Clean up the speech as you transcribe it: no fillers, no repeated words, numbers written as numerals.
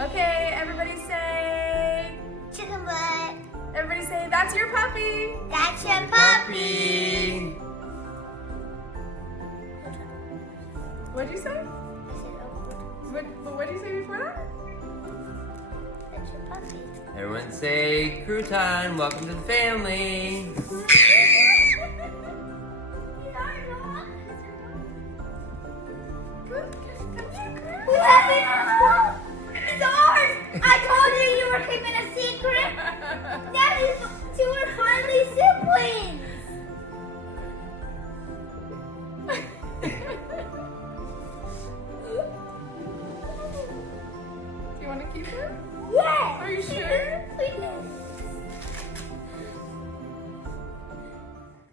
Okay, everybody say. Chicken butt. Everybody say, that's your puppy. That's your puppy. What'd you say? I said, oh, What did you say before that? that's your puppy. Everyone say, Crouton, welcome to the family.